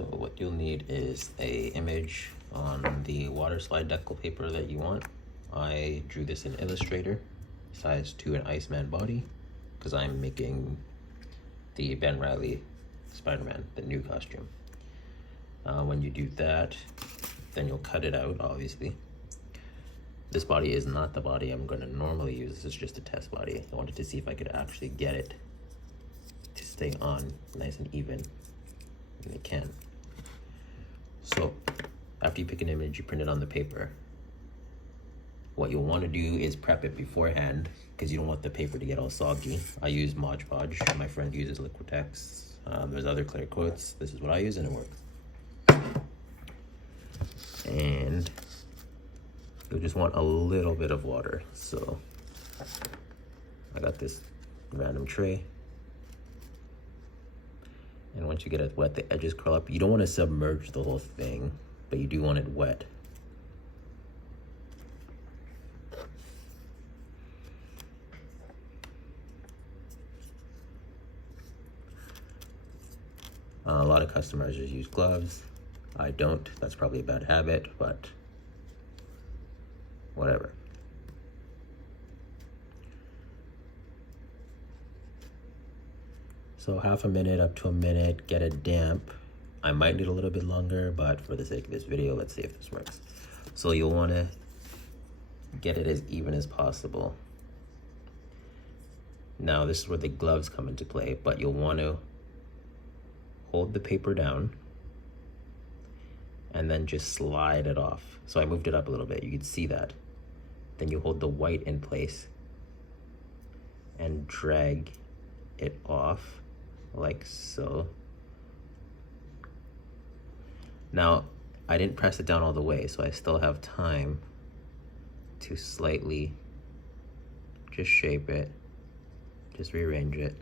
So what you'll need is a image on the water slide decal paper that you want. I drew this in Illustrator, size 2 an Iceman body, because I'm making the Ben Reilly Spider-Man, the new costume. When you do that, then you'll cut it out, obviously. This body is not the body I'm going to normally use. This is just a test body. I wanted to see if I could actually get it to stay on nice and even, and it can. So after you pick an image, you print it on the paper. What you'll want to do is prep it beforehand, because you don't want the paper to get all soggy. I use Mod Podge. My friend uses Liquitex. There's other clear coats. This is what I use, and it works. And you'll just want a little bit of water. So I got this random tray. And once you get it wet, the edges curl up. You don't want to submerge the whole thing, but you do want it wet. A lot of customers just use gloves. I don't. That's probably a bad habit, but whatever. So half a minute up to a minute, get it damp. I might need a little bit longer, but for the sake of this video, let's see if this works. So you'll want to get it as even as possible. Now this is where the gloves come into play, but you'll want to hold the paper down and then just slide it off. So I moved it up a little bit, you can see that. Then you hold the white in place and drag it off like so. Now, I didn't press it down all the way, so I still have time to slightly just shape it, just rearrange it.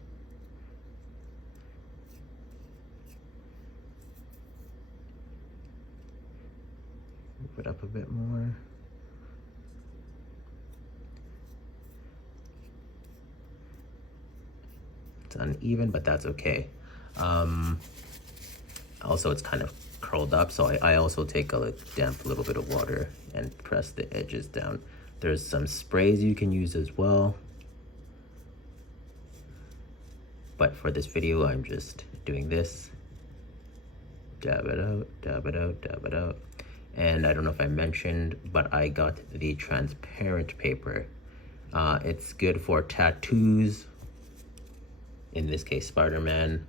Move it up a bit more. It's uneven, but that's okay. Also, it's kind of curled up, so I also take a damp little bit of water and press the edges down. There's some sprays you can use as well, but for this video, I'm just doing this. Dab it out, dab it out, dab it out. And I don't know if I mentioned, but I got the transparent paper. It's good for tattoos. In this case, Spider-Man.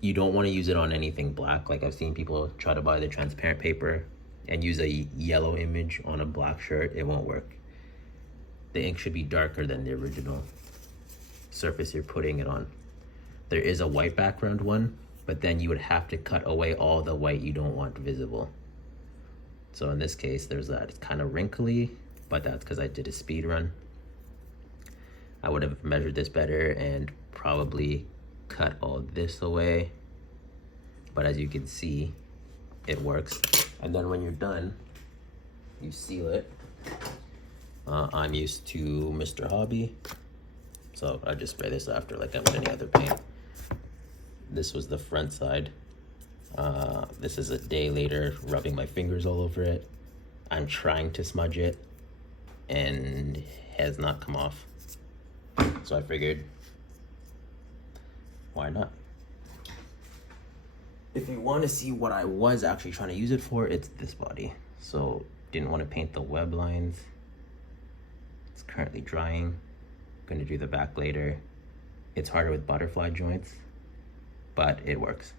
You don't want to use it on anything black. Like I've seen people try to buy the transparent paper and use a yellow image on a black shirt. It won't work. The ink should be darker than the original surface you're putting it on. There is a white background one, but then you would have to cut away all the white you don't want visible. So in this case, there's that. It's kind of wrinkly, but that's because I did a speed run. I would have measured this better and probably cut all this away. But as you can see, it works. And then when you're done, you seal it. I'm used to Mr. Hobby, so I just spray this after like I'm with any other paint. This was the front side. This is a day later, rubbing my fingers all over it. I'm trying to smudge it and it has not come off. So I figured, why not? If you want to see what I was actually trying to use it for, it's this body. So didn't want to paint the web lines. It's currently drying. Going to do the back later. It's harder with butterfly joints, but it works.